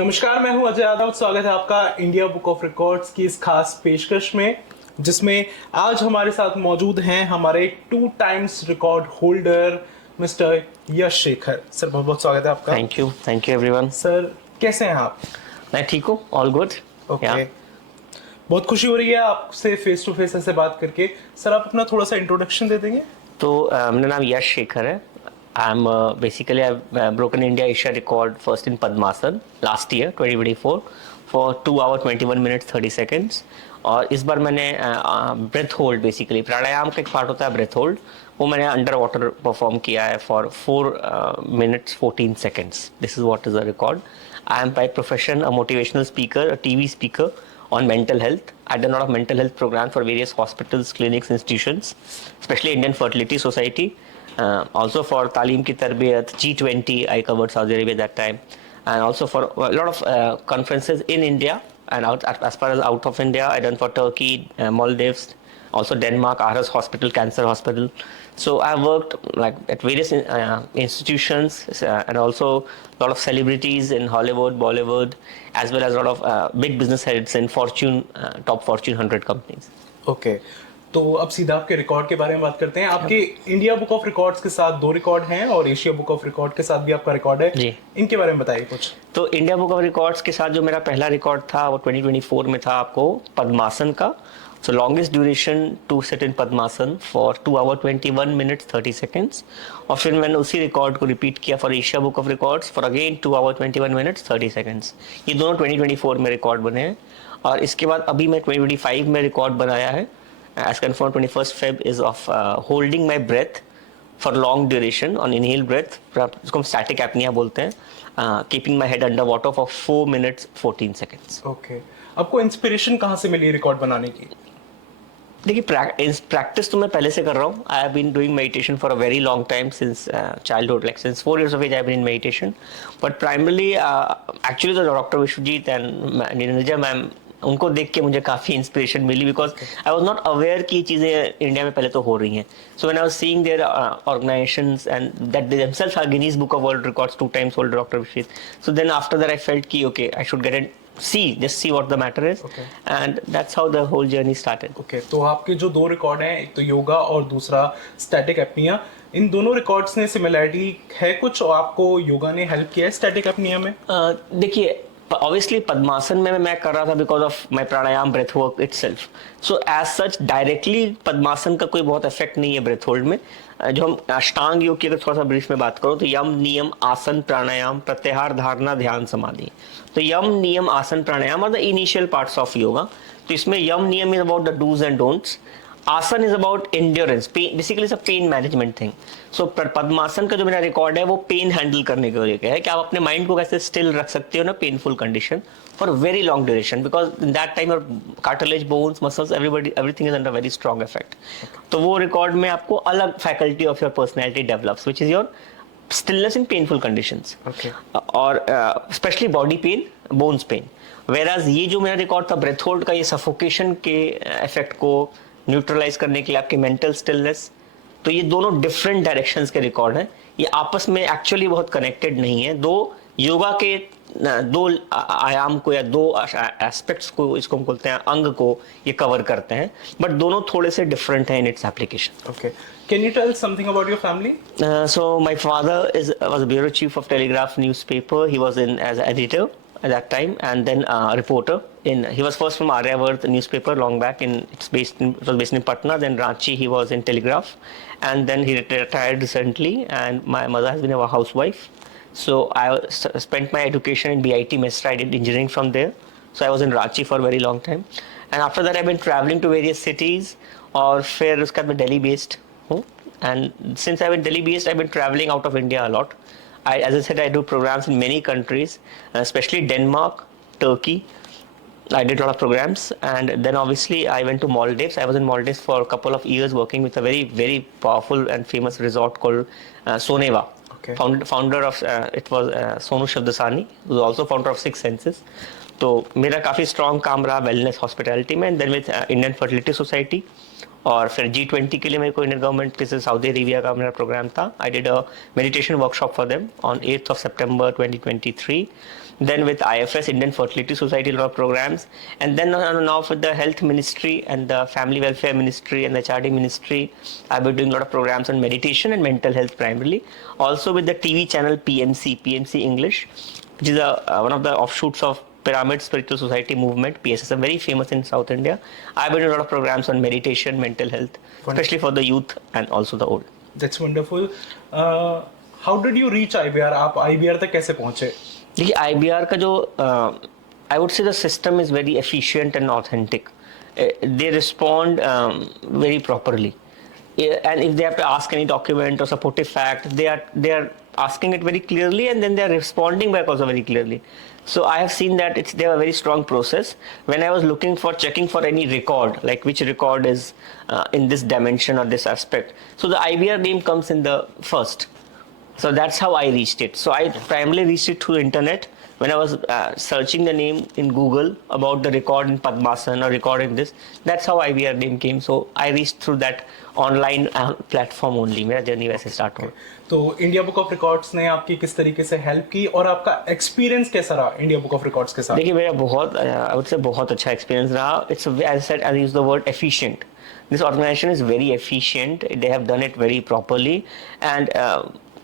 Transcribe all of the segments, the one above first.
नमस्कार, मैं हूं अजय यादव। स्वागत है आपका इंडिया बुक ऑफ रिकॉर्ड्स की इस खास पेशकश में, जिसमें आज हमारे साथ मौजूद हैं हमारे 2 टाइम्स रिकॉर्ड होल्डर मिस्टर यश शेखर। सर, बहुत बहुत स्वागत है आपका। Thank you everyone. सर, कैसे हैं आप? मैं ठीक हूँ, ऑल गुड। ओके, बहुत खुशी हो रही है आपसे फेस टू फेस ऐसे बात करके। सर, आप अपना थोड़ा सा इंट्रोडक्शन दे देंगे? तो मेरा नाम यश शेखर है। I am basically I broken India Asia record first in padmasana last year 2024 for 2 hour 21 minutes 30 seconds. और इस बार मैंने ब्रेथ होल्ड, बेसिकली प्राणायाम का एक पार्ट होता है ब्रेथ होल्ड, वो मैंने अंडर वाटर परफॉर्म किया है for 4 minutes 14 seconds. This is what is the record. I am by profession a motivational speaker, a TV speaker on mental health. I've done a lot of mental health programs for various hospitals, clinics, institutions, especially Indian Fertility Society. Also for Talim Ki Tarbiyat, G20, I covered Saudi Arabia that time. And also for a lot of conferences in India and as far as out of India, I done for Turkey, Maldives, also Denmark, Aarhus Hospital, Cancer Hospital. So I've worked like at various institutions and also a lot of celebrities in Hollywood, Bollywood, as well as a lot of big business heads in top Fortune 100 companies. Okay, तो अब सीधा आपके record के बारे में बात करते हैं। आपके इंडिया बुक ऑफ रिकॉर्ड्स के साथ 2 रिकॉर्ड हैं और एशिया बुक ऑफ रिकॉर्ड के साथ भी आपका रिकॉर्ड है जी। इनके बारे में बताइए कुछ। तो इंडिया बुक ऑफ रिकॉर्ड्स के साथ जो मेरा पहला रिकॉर्ड था वो 2024 में था आपको पद्मासन का। So longest duration to sit in padmasana for 2 hour 21 minutes 30 seconds। और फिर मैंने उसी रिकॉर्ड को रिपीट किया for Asia book of records for again 2 hour 21 minutes 30 seconds। ये दोनों 2024 में रिकॉर्ड बने हैं। और इसके बाद अभी मैं 2025 में रिकॉर्ड बनाया है as confirm 21 Feb is of holding my breath for long duration on inhale breath, जिसको हम स्टैटिक एपनिया बोलते हैं, keeping my head under water for 4 minutes 14 seconds। Okay, आपको इंस्पिरेशन कहाँ से मिली रिकॉर्ड बनाने की? देखिए, प्रैक्टिस तो मैं पहले से कर रहा हूँ। I have been doing meditation for a very long time since childhood, like since 4 years of age I have been in meditation. But primarily actually तो doctor Vishwajeet and Neerja ma'am, उनको देख के मुझे काफ़ी इंस्पिरेशन मिली because I was not aware कि चीज़ें India में पहले तो हो रही हैं। So when I was seeing their organisations and that they themselves are Guinness book of world records 2 times holder doctor Vishwajeet, so then after that I felt कि okay I should get it just see what the matter is। Okay. And that's how the whole journey started। Okay, तो आपके जो 2 record हैं, एक तो योगा और दूसरा static apnoea, इन दोनों रिकॉर्ड्स में सिमिलैरिटी है कुछ और आपको योगा ने हेल्प किया है स्टैटिक एपनिया में? देखिए, ऑब्वियसली पद्मासन में मैं कर रहा था because of my pranayama breath work itself. So as such directly padmasana का कोई बहुत इफेक्ट नहीं है ब्रेथ होल्ड में। जो हम अष्टांग योग की अगर थोड़ा सा ब्रीफ में बात करो तो यम नियम आसन प्राणायाम प्रत्याहार धारणा ध्यान समाधि। तो yama niyama asana pranayama are the initial parts of yoga. तो इसमें yama niyama is about the dos and don'ts, asana is about endurance, basically it's a pain management thing. So padmasana का जो मेरा रिकॉर्ड है वो पेन हैंडल करने के लिए है कि आप अपने माइंड को कैसे स्टिल रख सकते हो ना painful condition for very long duration, because in that time your cartilage, bones, muscles, everything is under very strong effect. तो वो रिकॉर्ड में आपको अलग faculty of your personality develops which is your stillness in painful conditions। Okay. और specially body pain, bones pain. वेराज ये जो मेरा रिकॉर्ड था ब्रेथ होल्ड का, ये सफोकेशन के इफेक्ट को न्यूट्रलाइज करने के लिए आपके मेंटल स्टिलनेस। तो ये दोनों डिफरेंट डायरेक्शंस के रिकॉर्ड हैं, ये आपस में एक्चुअली बहुत कनेक्टेड नहीं है। दो योगा के 2 आयाम को या 2 एस्पेक्ट्स को, इसको हम बोलते हैं अंग को, ये कवर करते हैं, बट दोनों थोड़े से डिफरेंट हैं in it's application. Okay, can you tell something about your family? So my father was a bureau chief of Telegraph newspaper. He was in as an editor at that time, and then a reporter. He was first from Aryavart newspaper long back. It was based in Patna. Then Ranchi he was in Telegraph, and then he retired recently. And my mother has been a housewife. So I spent my education in BIT Mesra. I did engineering from there. So I was in Ranchi for a very long time. And after that I've been traveling to various cities. और फिर उसके बाद मैं Delhi based हूँ। And since I've been Delhi based, I've been traveling out of India a lot. As I said, I do programs in many countries, especially Denmark, Turkey. I did a lot of programs, and then obviously I went to Maldives. I was in Maldives for a couple of years working with a very, very powerful and famous resort called Soneva. Okay. Founder of it was Sonu Shabdasani, who was also founder of Six Senses. तो मेरा काफ़ी strong काम रहा wellness hospitality में, then with Indian fertility society और फिर G20 के लिए मेरे को इंडियन गवर्नमेंट के सऊदी अरेबिया का मेरा प्रोग्राम था. I did a meditation workshop for them on 8th of September 2023. Then with IFS, Indian Fertility Society, a lot of programs, and then now with the Health Ministry and the Family Welfare Ministry and the HRD Ministry, I've been doing a lot of programs on meditation and mental health primarily. Also with the TV channel PMC English, which is one of the offshoots of Pyramid Spiritual Society movement, PSSM, very famous in South India. I've been doing a lot of programs on meditation, mental health, especially for the youth and also the old. That's wonderful. How did you reach IBR? आप IBR तक कैसे पहुंचे? देखिए IBR का जो I would say the system is very efficient and authentic. They respond very properly, and if they have to ask any document or supportive fact, they are asking it very clearly, and then they are responding back also very clearly. So I have seen that they have a very strong process. When I was looking for checking for any record, like which record is in this dimension or this aspect, so the IBR name comes in the first. So that's how I reached it. So I primarily reached it through the internet. When I was searching the name in Google about the record in Padmasana or record in this, that's how IBR name came. So I reached through that online platform only. मेरा journey वैसे start हुआ. तो India book of records ने आपकी किस तरीके से help की और आपका एक्सपीरियंस कैसा रहा इंडिया बुक ऑफ रिकॉर्ड्स के साथ? देखिए मेरा बहुत आई वुड से बहुत अच्छा एक्सपीरियंस रहा. It's as I said, I use the word efficient. This organization is very efficient. They have done it very properly, and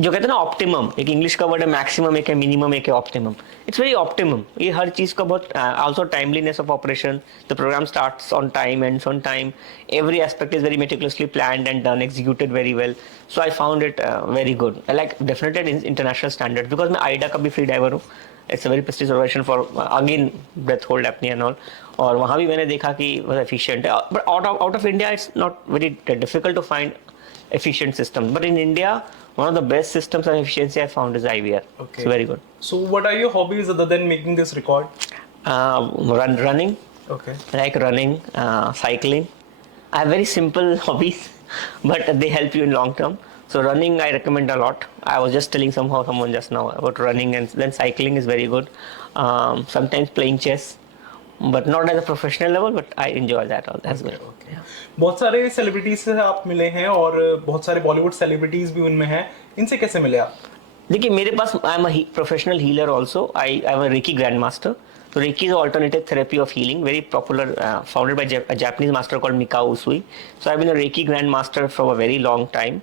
जो कहते हैं ना ऑप्टिमम, एक इंग्लिश का वर्ड है मैक्सिमम, एक है मिनिमम, एक है ऑप्टिमम. It's very optimum. ये हर चीज़ का बहुत also timeliness of operation. The programme starts on time, ends on time. Every aspect is very meticulously planned and done, executed very well. So I found it very good. I like definitely international standard, because मैं AIDA का भी free diver हूँ. It's a very prestigious organisation for again breath hold apnoea and all. और वहाँ भी मैंने देखा कि बहुत एफिशिएंट है. But out of India it's not very difficult to find efficient systems, but in India one of the best systems of efficiency I found is IBR. Okay. It's very good. So what are your hobbies other than making this record? Running. Okay. I like running, cycling. I have very simple hobbies, but they help you in long term. So running I recommend a lot. I was just telling someone just now about running, and then cycling is very good. Sometimes playing chess, but not at a professional level, but I enjoy that all as well. Okay. बहुत सारे celebrities से आप मिले हैं और बहुत सारे Bollywood celebrities भी उनमें हैं. इनसे कैसे मिले आप? देखिए मेरे पास I am a professional healer also. I am a Reiki grand master. So Reiki is an alternative therapy of healing, very popular, founded by a Japanese master called Mikao Usui. So I've been a Reiki Grand Master for a very long time,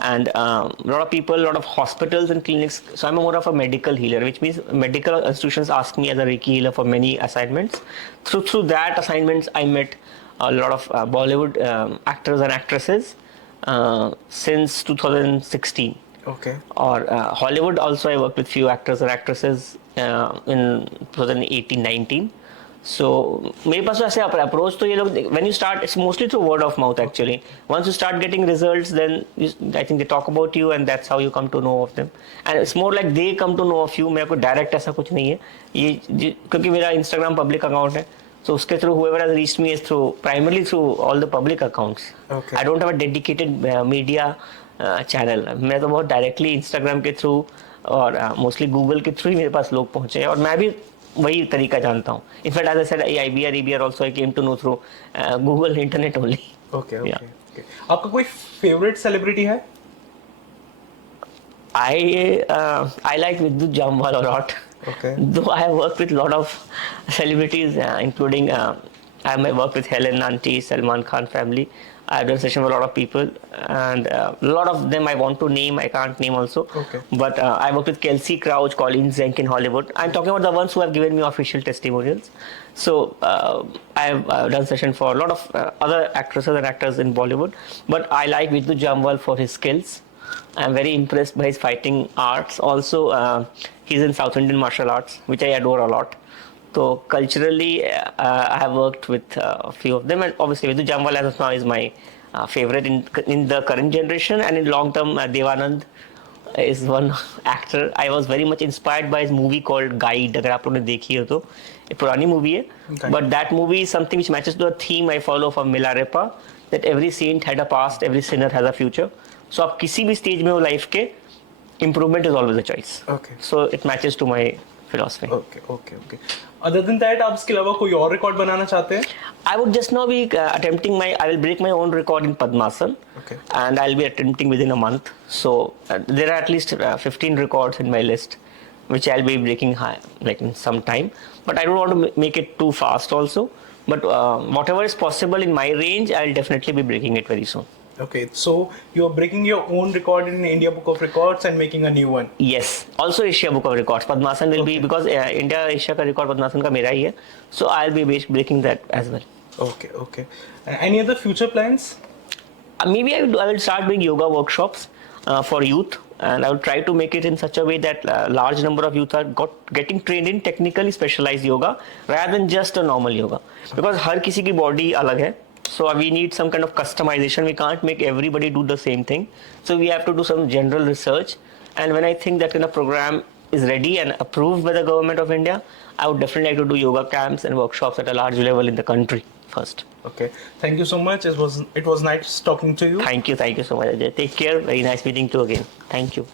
and a lot of people, a lot of hospitals and clinics. So I'm more of a medical healer, which means medical institutions ask me as a Reiki healer for many assignments. Through that assignments, I met a lot of Bollywood actors and actresses since 2016. Okay. Or Hollywood also, I worked with few actors and actresses in 2018-19. So मेरे पास ऐसे approach तो ये लोग, when you start, it's mostly through word of mouth actually. Once you start getting results, then I think they talk about you, and that's how you come to know of them. And it's more like they come to know of you. मेरे को direct ऐसा कुछ नहीं है ये, क्योंकि मेरा Instagram public account है. So उसके through whoever has reached me is primarily through all the public accounts. Okay. I don't have a dedicated media channel. मैं तो बहुत डायरेक्टली इंस्टाग्राम के थ्रू और मोस्टली गूगल के थ्रू ही मेरे पास लोग पहुंचे हैं, और मैं भी वही तरीका जानता हूँ. In fact as I said, IBR, EBR also I came to know through Google, internet only. Okay okay. आपका कोई फेवरेट सेलिब्रिटी है? I like Vidyut Jamwal a lot. Okay. Though I have worked with a lot of celebrities, including I have worked with Helen Nanti, Salman Khan family. I've done session with a lot of people, and a lot of them I want to name, I can't name also. Okay. But I worked with Kelsey Crouch, Colleen Zenk in Hollywood. I'm talking about the ones who have given me official testimonials. So I've done session for a lot of other actresses and actors in Bollywood. But I like Vidyut Jamwal for his skills. I'm very impressed by his fighting arts. Also, he's in South Indian martial arts, which I adore a lot. So culturally, I have worked with a few of them, and obviously Vidyut Jamwal as of now is my favorite in the current generation, and in long term, Devanand is one actor. I was very much inspired by his movie called Guide. अगर आप लोगों ने देखी हो तो ये पुरानी movie है, but that movie is something which matches to a theme I follow from Milarepa, that every saint had a past, every sinner has a future. So आप किसी भी stage में हो life के, improvement is always a choice. Okay. So it matches to my philosophy. Okay. Other than that, आप इसके अलावा कोई और रिकॉर्ड बनाना चाहते हैं? I would just now be I will break my own record in Padmasana. Okay. And I'll be attempting within a month. So there are at least 15 records in my list, which I'll be breaking high, like in some time. But I don't want to make it too fast also. But whatever is possible in my range, I'll definitely be breaking it very soon. Okay, so you're breaking your own record in India Book of Records and making a new one. Yes, also Asia Book of Records. Padmasana will be, because India Asia का record Padmasana का मेरा ही है. So I'll be breaking that as well. Okay. Any other future plans? Maybe I will start doing yoga workshops for youth, and I will try to make it in such a way that large number of youth are getting trained in technically specialized yoga rather than just a normal yoga. Because हर किसी की body अलग है. So we need some kind of customization. We can't make everybody do the same thing. So we have to do some general research. And when I think that kind of program is ready and approved by the government of India, I would definitely like to do yoga camps and workshops at a large level in the country first. Okay. Thank you so much. It was nice talking to you. Thank you so much, Ajay. Take care. Very nice meeting you again. Thank you.